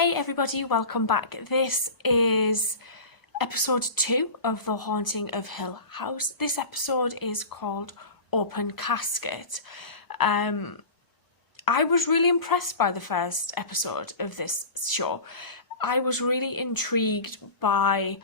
Hey everybody, welcome back. This is episode 2 of The Haunting of Hill House. This episode is called Open Casket. I was really impressed by the first episode of this show. I was really intrigued by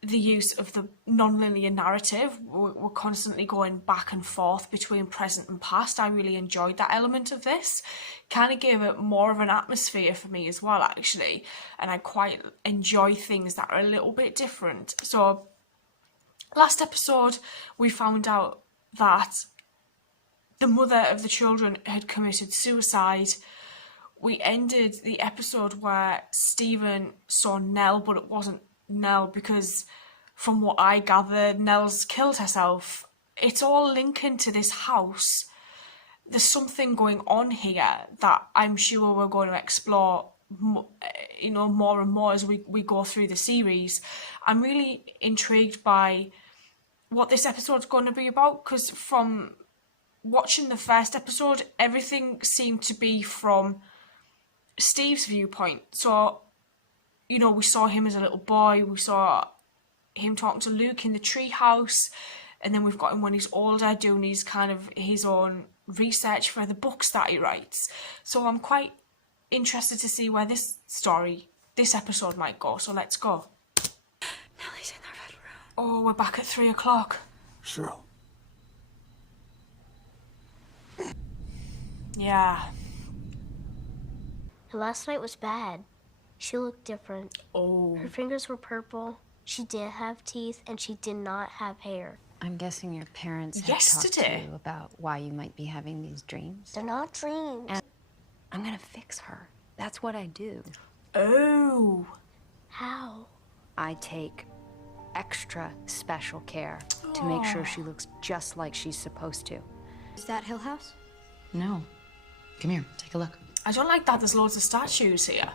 the use of the non-linear narrative. We're constantly going back and forth between present and past. I really enjoyed that element of this. Kind of gave it more of an atmosphere for me as well, actually. And I quite enjoy things that are a little bit different. So, last episode, we found out that the mother of the children had committed suicide. We ended the episode where Stephen saw Nell, but it wasn't Nell because from what I gathered, Nell's killed herself. It's all linking to this house. There's something going on here that I'm sure we're going to explore more and more as we go through the series. I'm really intrigued by what this episode's going to be about, because from watching the first episode, everything seemed to be from Steve's viewpoint. So, we saw him as a little boy, we saw him talking to Luke in the treehouse, and then we've got him when he's older doing his own research for the books that he writes. So I'm quite interested to see where this episode might go, so let's go. Nellie's in the red room. Oh, we're back at 3 o'clock. Cheryl. Yeah. Last night was bad. She looked different. Oh. Her fingers were purple. She did have teeth, and she did not have hair. I'm guessing your parents have Yesterday. talked to you about why you might be having these dreams. They're not dreams. And I'm gonna fix her. That's what I do. Oh. How? I take extra special care to make sure she looks just like she's supposed to. Is that Hill House? No. Come here, take a look. I don't like that there's loads of statues here.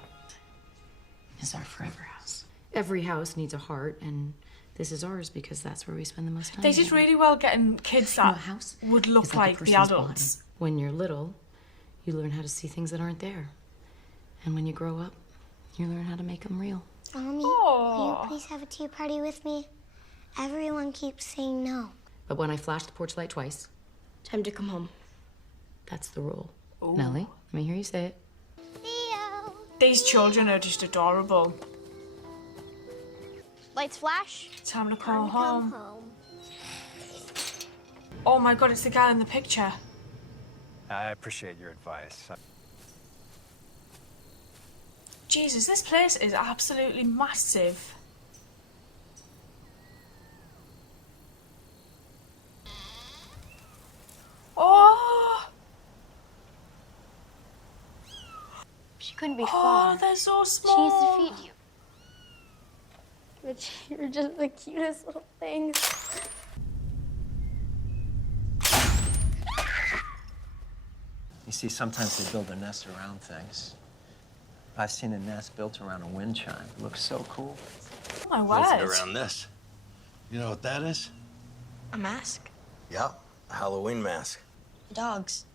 It's our forever house. Every house needs a heart, and this is ours because that's where we spend the most time. They did really well getting kids that a house would look is like a the person's adults. body. When you're little, you learn how to see things that aren't there. And when you grow up, you learn how to make them real. Mommy, Aww. will you please have a tea party with me? Everyone keeps saying no. But when I flash the porch light twice, time to come home. That's the rule. Ooh. Nellie, let me hear you say it. Theo! These children are just adorable. Lights flash. Time to Time call to come home. home. Oh my god, it's the guy in the picture. I appreciate your advice. Jesus, this place is absolutely massive. Oh! She couldn't be Oh, far. they're so She small. needs to feed you. But you're just the cutest little things. You see, sometimes they build a nest around things. I've seen a nest built around a wind chime. It looks so cool. Oh my Built it word. around this. You know what that is? A mask? Yeah, a Halloween mask. Dogs.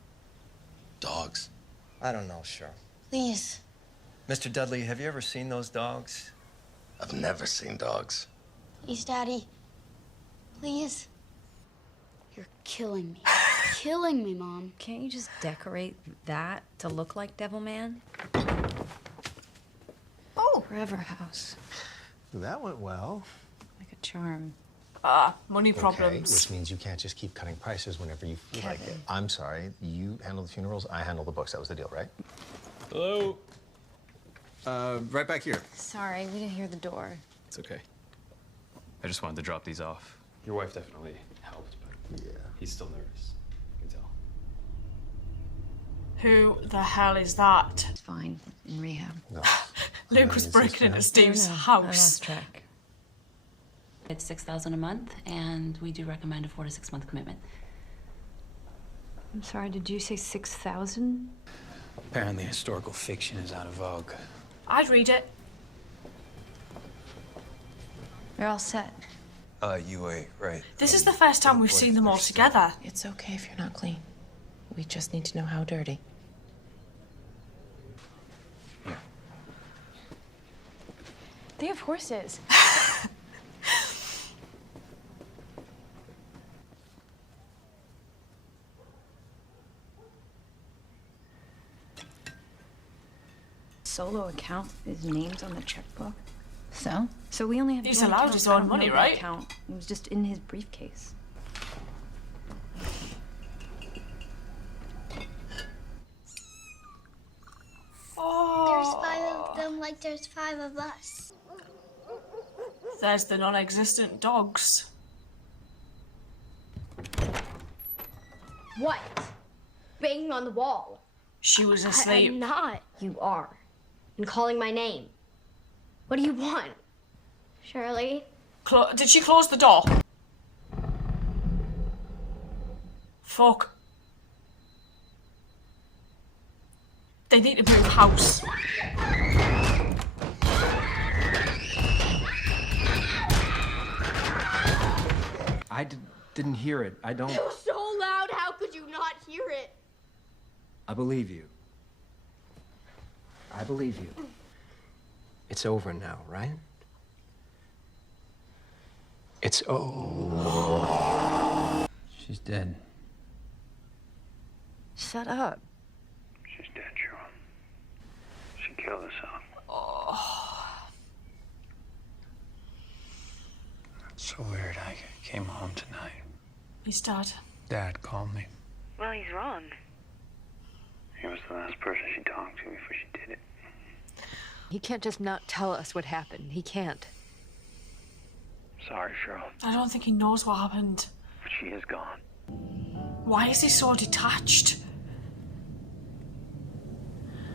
Dogs. I don't know, Cheryl. Please. Mr. Dudley, have you ever seen those dogs? I've never seen dogs. Please, Daddy. Please. You're killing me. Killing me, Mom. Can't you just decorate that to look like Devilman? Oh. Forever house. That went well. Like a charm. Money Okay, problems. which means you can't just keep cutting prices whenever you feel like it. I'm sorry, you handle the funerals, I handle the books. That was the deal, right? Hello? Right back here. Sorry, we didn't hear the door. It's okay. I just wanted to drop these off. Your wife definitely helped, but Yeah. he's still nervous. I can tell. Who the hell is that? It's fine. In rehab. No. Luke was Is this breaking into family? Steve's I house. lost track. It's $6,000 a month, and we do recommend a 4 to 6 month commitment. I'm sorry, did you say 6,000? Apparently, historical fiction is out of vogue. I'd read it. You're all set. Right. This is the first time we've seen them all together. It's okay if you're not clean. We just need to know how dirty. They have horses. Solo account. His name's on the checkbook. So? So we only have He's joint allowed accounts. his I own don't money, know that right? account. It was just in his briefcase. There's 5 of them like there's 5 of us. There's the non-existent dogs. What? Banging on the wall. She was asleep. I'm not. You are. And calling my name. What do you want? Shirley? Did she close the door? Fuck. They need to move house. I didn't hear it. I don't. It was so loud, how could you not hear it? I believe you. I believe you. It's over now, right? It's over. She's dead. Shut up. She's dead, Cheryl. She killed herself. It's so weird. I came home tonight. He's dead. Dad called me. Well, he's wrong. He was the last person she talked to before she did it. He can't just not tell us what happened. He can't. Sorry, Cheryl. I don't think he knows what happened. But she is gone. Why is he so detached?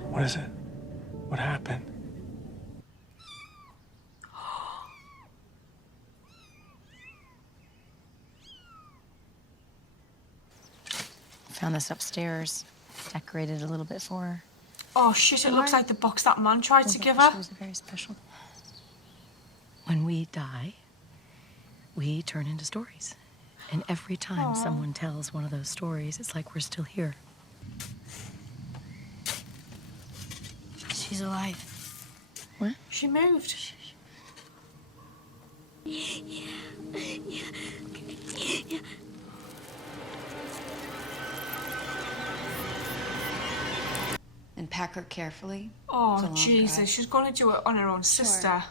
What is it? What happened? Found this upstairs. Decorated a little bit for her. Oh shit, it looks like the box that man tried to give her. She was very special. When we die, we turn into stories. And every time someone tells one of those stories, it's like we're still here. She's alive. What? She moved. And pack her carefully. Oh Jesus, she's gonna do it on her own sister.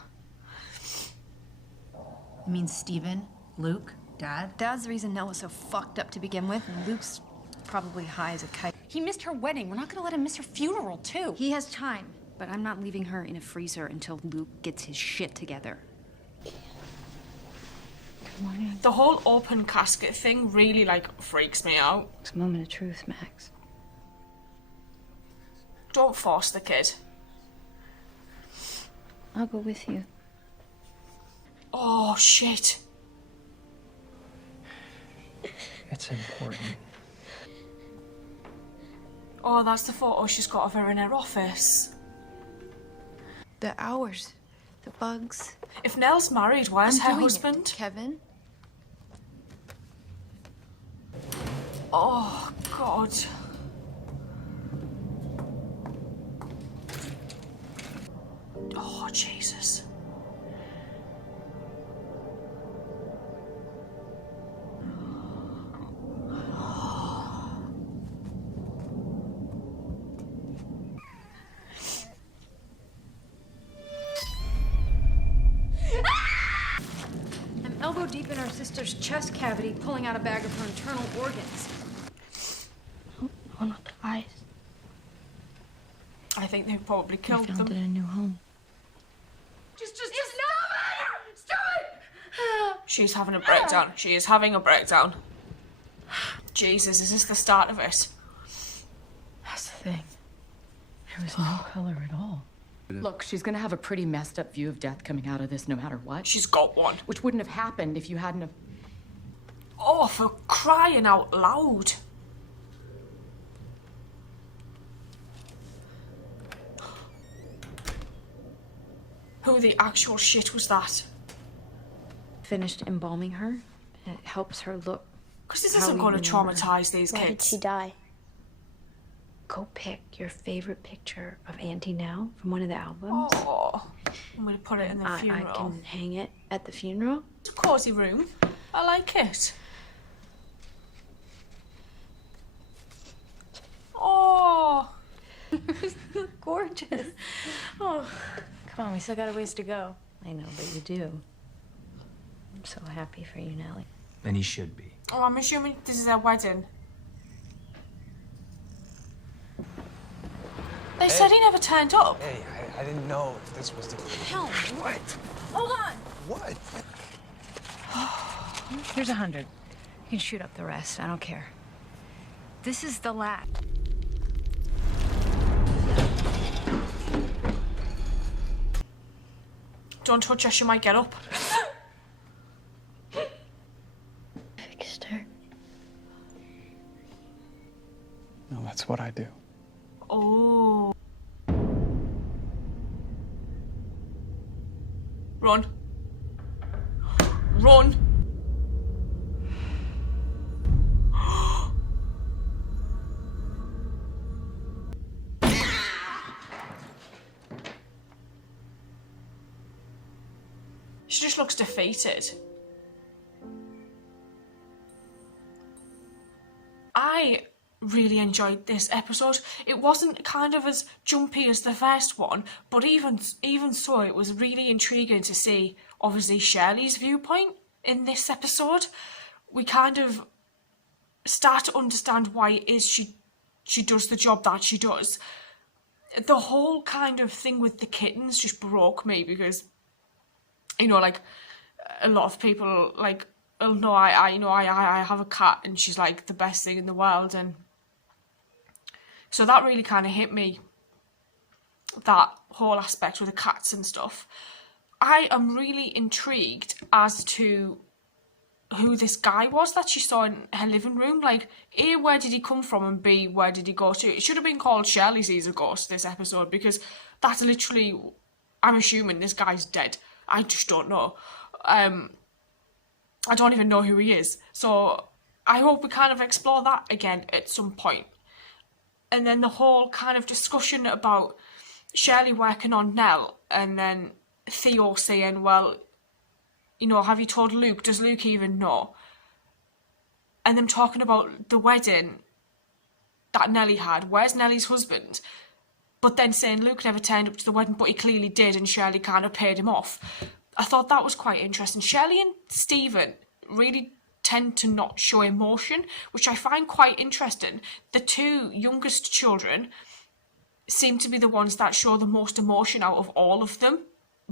You mean Steven? Luke? Dad? Dad's the reason Nell was so fucked up to begin with, and Luke's probably high as a kite. He missed her wedding. We're not gonna let him miss her funeral, too. He has time, but I'm not leaving her in a freezer until Luke gets his shit together. Good morning. The whole open casket thing really freaks me out. It's a moment of truth, Max. Don't force the kid. I'll go with you. Oh shit. It's important. Oh, that's the photo she's got of her in her office. The hours, the bugs. If Nell's married, where's her husband? Kevin? Oh, God. Oh, Jesus. I'm elbow deep in our sister's chest cavity, pulling out a bag of her internal organs. No, not the eyes. I think they've probably killed Found it them. in a new home. Just stop it! Stop it! She's having a breakdown. She is having a breakdown. Jesus, is this the start of it? That's the thing. There was no color at all. Look, she's gonna have a pretty messed up view of death coming out of this no matter what. She's got one. Which wouldn't have happened if you hadn't have... Oh, for crying out loud. Who the actual shit was that? Finished embalming her. It helps her look. Because this how isn't we going to remember. traumatise these Why did kids. she die? go pick your favorite picture of Auntie Nell from one of the albums. Oh, I'm going to put it in the funeral. I can hang it at the funeral. It's a cozy room. I like it. Oh, Gorgeous. Oh, come on, we still got a ways to go. I know, but you do. I'm so happy for you, Nellie. And he should be. oh, I'm assuming this is their wedding. They said he never turned up. Hey, I didn't know if this was the... Hell, What? hold on. What? Here's 100. You can shoot up the rest. I don't care. This is the last. Don't touch her, she might get up. Fixed her. No, that's what I do. Oh. Run. Run. She just looks defeated. I really enjoyed this episode. It wasn't kind of as jumpy as the first one, but even so, it was really intriguing to see, obviously, Shirley's viewpoint in this episode. We kind of start to understand why it is she does the job that she does. The whole kind of thing with the kittens just broke me because, you know, like, a lot of people, like, oh no, I have a cat and she's like the best thing in the world, and so that really kind of hit me, that whole aspect with the cats and stuff. I am really intrigued as to who this guy was that she saw in her living room. Like, A, where did he come from, and B, where did he go to? It should have been called Shirley Sees a Ghost, this episode, because that's literally, I'm assuming this guy's dead. I just don't know. I don't even know who he is. So I hope we kind of explore that again at some point. And then the whole kind of discussion about Shirley working on Nell, and then Theo saying, well, you know, have you told Luke? Does Luke even know? And them talking about the wedding that Nellie had. Where's Nellie's husband? But then saying Luke never turned up to the wedding, but he clearly did, and Shirley kind of paid him off. I thought that was quite interesting. Shirley and Stephen really tend to not show emotion, which I find quite interesting. The two youngest children seem to be the ones that show the most emotion out of all of them,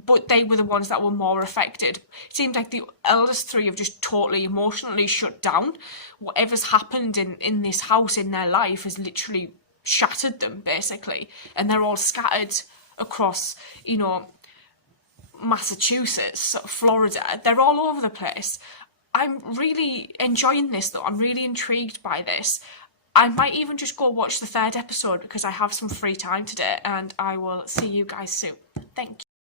but they were the ones that were more affected. It seemed like the eldest three have just totally emotionally shut down. Whatever's happened in this house in their life has literally shattered them, basically, and they're all scattered across, you know, Massachusetts, Florida. They're all over the place. I'm really enjoying this, though. I'm really intrigued by this. I might even just go watch the third episode because I have some free time today, and I will see you guys soon. Thank you.